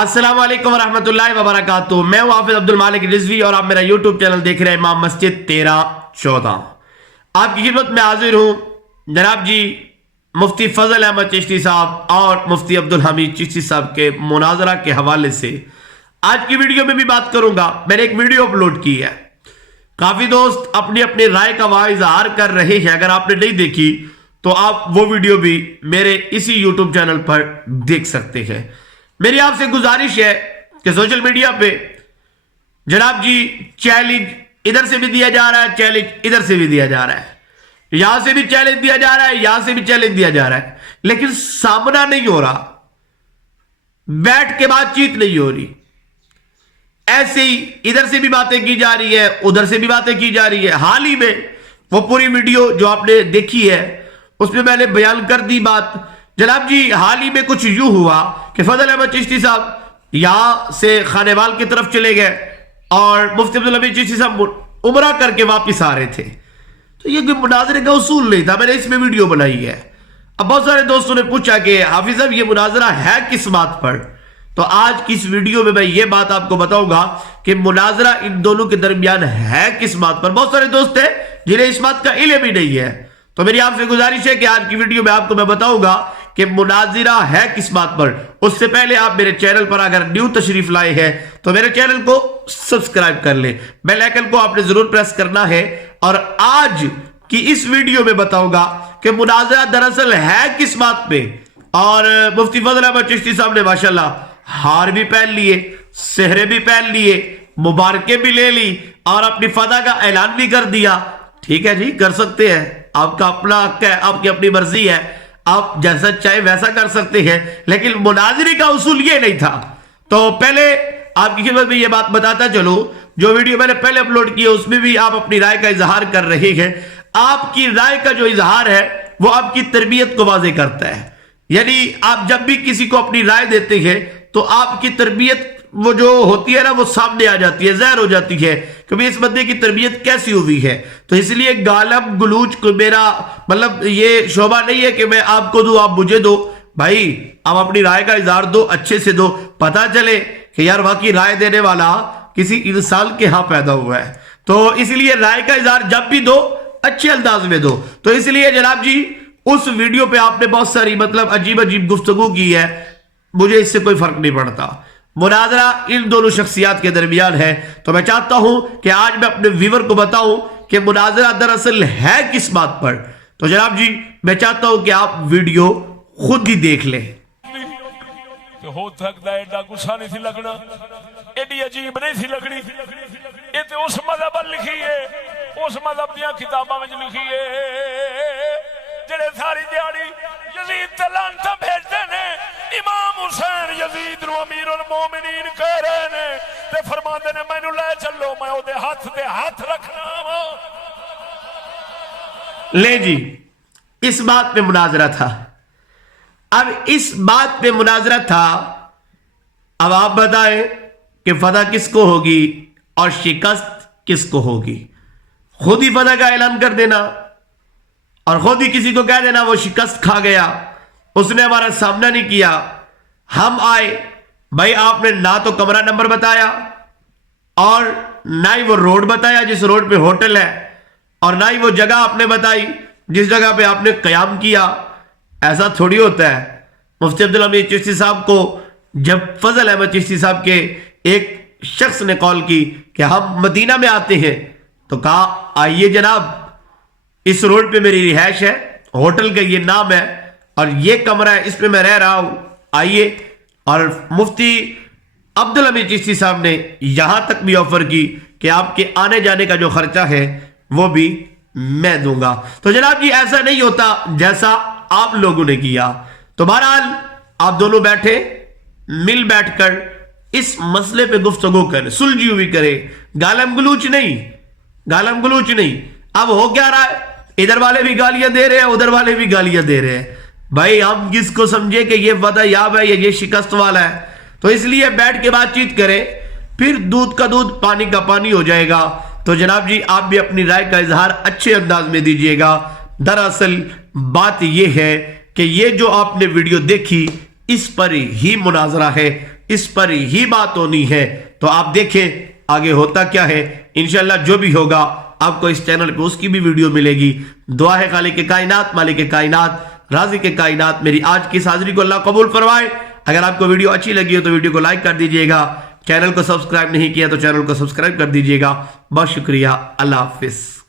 अस्सलाम वालेकुम वरहमतुल्लाहि वबरकातुहू। मैं हूं हाफिज अब्दुल मालिक रिजवी और आप मेरा यूट्यूब चैनल देख रहे हैं इमाम मस्जिद 13-14। आपकी खिदमत में हाजिर हूं जनाब जी मुफ्ती फजल अहमद चिश्ती साहब और मुफ्ती अब्दुल हमीद चिश्ती साहब के मुनाजरा के हवाले से आज की वीडियो में भी बात करूंगा। मैंने एक वीडियो अपलोड की है, काफी दोस्त अपनी अपनी राय का वहां इजहार कर रहे हैं। अगर आपने नहीं देखी तो आप वो वीडियो भी मेरे इसी यूट्यूब चैनल पर देख सकते हैं। मेरी आपसे गुजारिश है कि सोशल मीडिया पे जनाब जी चैलेंज इधर से भी दिया जा रहा है, चैलेंज इधर से भी दिया जा रहा है, यहां से भी चैलेंज दिया जा रहा है, यहां से भी चैलेंज दिया जा रहा है, लेकिन सामना नहीं हो रहा, बैठ के बातचीत नहीं हो रही। ऐसे ही इधर से भी बातें की जा रही है, उधर से भी बातें की जा रही है। हाल ही में वो पूरी वीडियो जो आपने देखी है उसमें मैंने बयान कर दी बात। जनाब जी हाल ही में कुछ यूं हुआ कि फजल अहमद चिश्ती साहब यहां से खानेवाल की तरफ चले गए और मुफ्ती अब्दुल हमीद चिश्ती साहब उमरा करके वापस आ रहे थे। तो ये कोई मुनाजरे का उसूल नहीं था, मैंने इसमें वीडियो बनाई है। अब बहुत सारे दोस्तों ने पूछा कि हाफिज साहब ये मुनाजरा है किस बात पर, तो आज की इस वीडियो में मैं ये बात आपको बताऊंगा कि मुनाजरा इन दोनों के दरमियान है किस बात पर। बहुत सारे दोस्त हैं जिन्हें इस बात का इल्म ही नहीं है, तो मेरी आपसे गुजारिश है कि आज की वीडियो में आपको मैं बताऊंगा कि मुनाजिरा है किस बात पर। उससे पहले आप मेरे चैनल पर अगर न्यू तशरीफ लाए हैं तो मेरे चैनल को सब्सक्राइब कर ले, बेल आइकन को आपने जरूर प्रेस करना है। और आज की इस वीडियो में बताऊंगा कि मुनाजिरा दरअसल है किस बात पे। और मुफ्ती फजल अहमद चिश्ती साहब ने माशाल्लाह हार भी पहन लिए, सेहरे भी पहन लिए, मुबारकें भी ले ली और अपनी फदा का ऐलान भी कर दिया। ठीक है जी, कर सकते हैं, आपका अपना हक है, आपकी अपनी मर्जी है, आप जैसा चाहे वैसा कर सकते हैं, लेकिन मुनाजरे का उसूल ये नहीं था। तो पहले आपकी खिदमत में ये बात बताता चलो, जो वीडियो मैंने पहले अपलोड की है उसमें भी आप अपनी राय का इजहार कर रहे हैं। आपकी राय का जो इजहार है वो आपकी तरबियत को वाज़ेह करता है। यानी आप जब भी किसी को अपनी राय देते हैं तो आपकी तरबियत वो जो होती है ना वो सामने आ जाती है, ज़ाहिर हो जाती है कि भाई इस बंदे की तरबियत कैसी हुई है। तो इसलिए गालम गलूच को मेरा मतलब ये शोभा नहीं है कि मैं आपको दूं आप मुझे दो। भाई आप अपनी राय का इजहार दो, अच्छे से दो, पता चले कि यार वाकई राय देने वाला किसी इंसान के यहां पैदा हुआ है। तो इसलिए राय का इजहार जब भी दो अच्छे अंदाज में दो। तो इसलिए जनाब जी उस वीडियो पे आपने बहुत सारी मतलब अजीब अजीब गुफ्तगू की है, मुझे इससे कोई फर्क नहीं पड़ता। मुनाजरा इन दोनों शख्सियात के दरमियान है। तो मैं चाहता हूं कि आज मैं अपने व्यूअर को बताऊं कि मुनाजरा दरअसल है किस बात पर। तो जनाब जी मैं चाहता हूं कि आप वीडियो खुद ही देख लें। हो सकता है एडा गुस्सा नहीं सी लगना, एडी अजीब नहीं सी लगनी। ये तो उस मजहब लिखी है, उस मजहब दियां किताबां में लिखी है जेड़े सारी दिहाड़ी यजीद ते लानतां भेजदे ने। इमाम हुसैन यजीद नु अमीरुल मोमिनीन कह रहे ने ते फरमांदे ने मैनू ले चलो, मैं ओदे हाथ ते हाथ रखना वा। ले जी इस बात पे मुनाजरा था। अब इस बात पे मुनाजरा था, अब आप बताएं कि फदा किसको होगी और शिकस्त किसको होगी। खुद ही फदा का ऐलान कर देना और खुद ही किसी को कह देना वो शिकस्त खा गया, उसने हमारा सामना नहीं किया। हम आए, भाई आपने ना तो कमरा नंबर बताया और ना ही वो रोड बताया जिस रोड पे होटल है, और ना ही वो जगह आपने बताई जिस जगह पे आपने कयाम किया। ऐसा थोड़ी होता है। मुफ्ती अब्दुल हमीद चिश्ती साहब को जब फजल अहमद चिश्ती साहब के एक शख्स ने कॉल की कि हम मदीना में आते हैं, तो कहा आइए जनाब, इस रोड पे मेरी रिहाइश है, होटल का ये नाम है और ये कमरा है, इस पे मैं रह रहा हूं, आइए। और मुफ्ती अब्दुल हमीद चिश्ती साहब ने यहां तक भी ऑफर की कि आपके आने जाने का जो खर्चा है वो भी मैं दूंगा। तो जनाब जी ऐसा नहीं होता जैसा आप लोगों ने किया। तो बहरहाल आप दोनों बैठे, मिल बैठकर इस मसले पे गुफ्तगू करें, सुलझी हुई करें, गालम गलूच नहीं, गालम गलूच नहीं। अब हो क्या रहा है, इधर वाले भी गालियां दे रहे हैं, उधर वाले भी गालियां दे रहे हैं। भाई हम किसको समझे कि ये फदा याब है या ये शिकस्त वाला है। तो इसलिए बैठ के बातचीत करें, फिर दूध का दूध पानी का पानी हो जाएगा। तो जनाब जी आप भी अपनी राय का इजहार अच्छे अंदाज में दीजिएगा। दरअसल बात यह है कि ये जो आपने वीडियो देखी इस पर ही मुनाजरा है, اس پر ہی بات ہونی ہے. تو آپ دیکھیں آگے ہوتا کیا ہے. انشاءاللہ جو بھی ہوگا آپ کو اس چینل پہ اس کی بھی ویڈیو ملے گی. دعا ہے خالق کائنات مالک کائنات رازق کائنات میری آج کی حاضری کو اللہ قبول فرمائے. اگر آپ کو ویڈیو اچھی لگی ہو تو ویڈیو کو لائک کر دیجئے گا. چینل کو سبسکرائب نہیں کیا تو چینل کو سبسکرائب کر دیجئے گا. بہت شکریہ. اللہ حافظ.